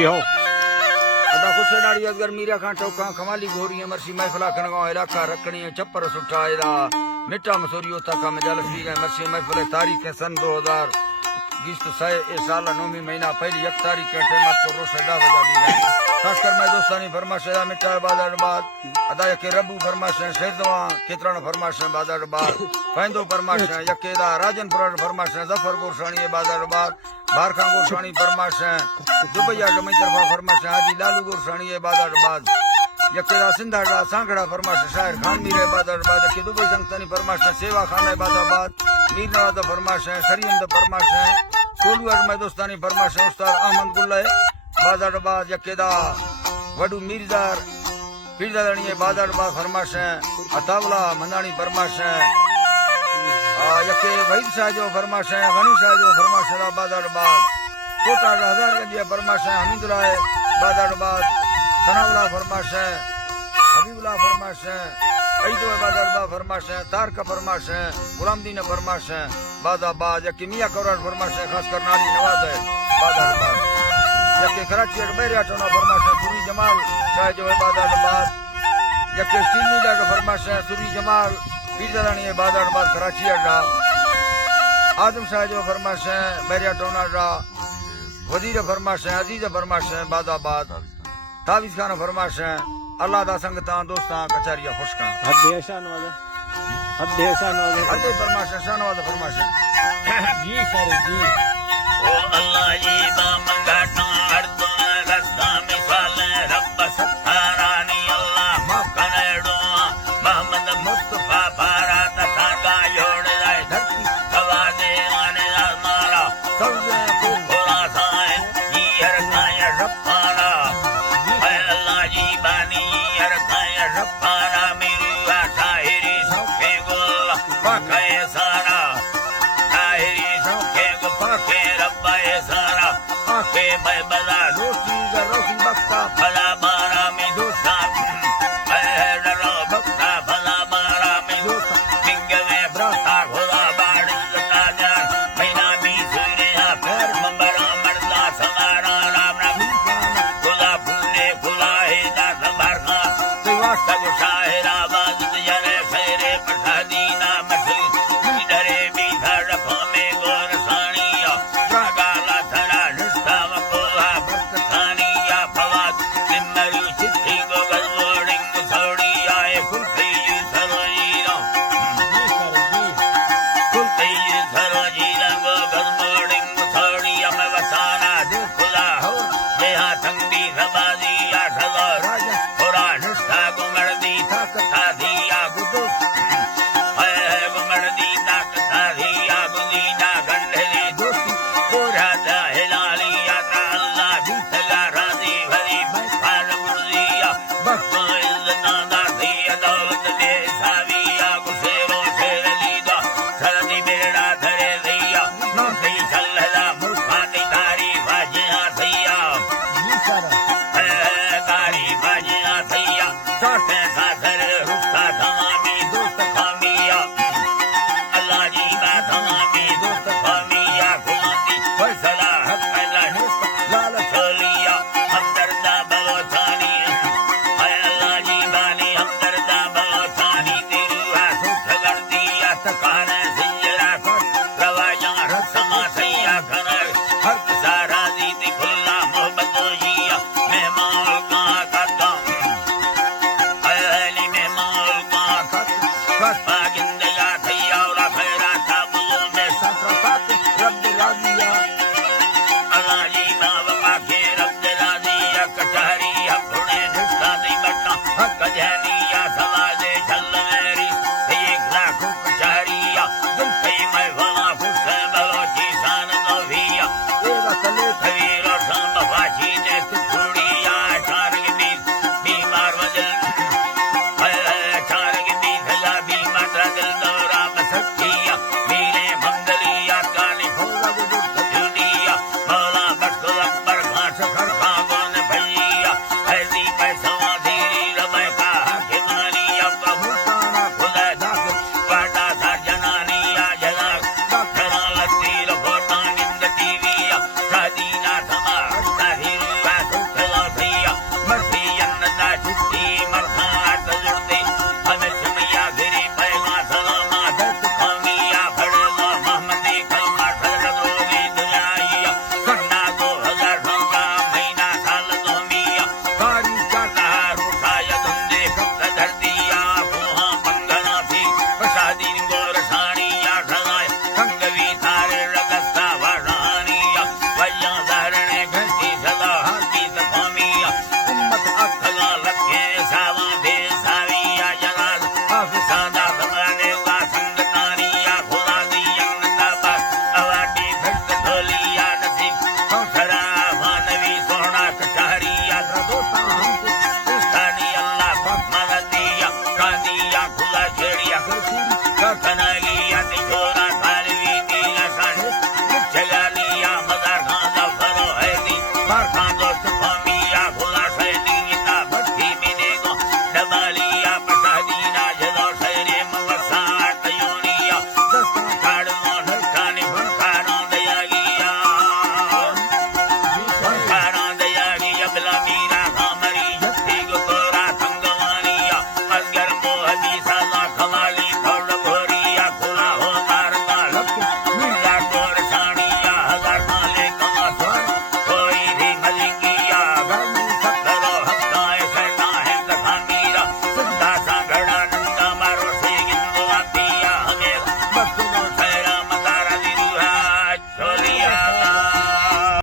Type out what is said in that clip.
जी हो अदा खुश डाड़ी अगर मीरा खां टोका कमाली गोरी मरसी महफिला कनगांव इलाका रखणी छप्पर सुठा एदा मिठा मसूरी उता का मजाल फ्री गए मरसी महफिल तारीख सन 2000 गिस्त सै ए साल नौवीं महीना पहली 1 तारीख के टेमत को रोशदा बजा दी गई खासकर मैं दोस्तानी फरमाश है मिठा बाजार बाद अदा के रबू फरमाश है शेर दवा केतरा फरमाश है बाजार बाद फैंदो फरमाश है यकेदा राजनपुर फरमाश है जफर गोरसानी बाजार बाद बारखा गोरसानी फरमाश है दुबैया जमी तरफा फरमाश है हाजी लालू गोरसानी बाजार बाद यकेदा सिंधाड़ा सांगड़ा फरमाश शायर खान मीर बाजार बाद के दुबई संगतनी फरमाश है सेवा खान बाजाबाद मीर नवाज फरमाश है शरीम फरमाश है कोलू मैं दोस्तानी फरमाश है उस्ताद अहमद गुल्ले बाजारबाद यकेदा वडू मीरदार पीरदानी बाजारबाद फरमाश है अतावला मंदानी फरमाश है यके वहीद शाह जो फरमाश है गनी शाह जो फरमाश है बाजारबाद कोटा 1000 गंजिया फरमाश है हमीदुल्लाह बाजारबाद सनाउल्लाह फरमाश है हबीबुल्लाह फरमाश है ईदो बाजारबाद फरमाश है तारका फरमाश है गुलामदीन फरमाश है बाजारबाद यके मियां कौरार फरमाश है खासकर नारी नवाज है बाजारबाद यके कराची अकबरिया टोना फरमाश है सुरी जमाल शाह जो बाजारबाद यके स्टील का फरमाश है सुरी जमाल पीरदानी बाजारबाद कराची अड्डा आदम शाह जो फरमाश है बैरिया टोना अड्डा वजीर फरमाश है अजीज फरमाश है बाजाबाद तावीज खान फरमाश है अल्लाह दा संगतां दोस्तां कचहरिया खुशका हद शाहनवाज हद फरमाश है शाहनवाज फरमाश है जी सर जी ओ अल्लाह जी दा मंगाटा अर्दो रस्ता मिसाल रब सत्तारानी अल्लाह मकनेडो मोहम्मद मुस्तफा भारत सागा योड़ जाए धरती हवा दे आने मारा सबसे खूबरा साए ये रखाय रब्बाना ऐ अल्लाह जी बानी रखाय रब्बाना मेरी वाटाहिरी सौखे गुल पके सारा ताहिरी सौखे गु पके रब्बा सारा आखे मैं बला रोटी बख्ता फला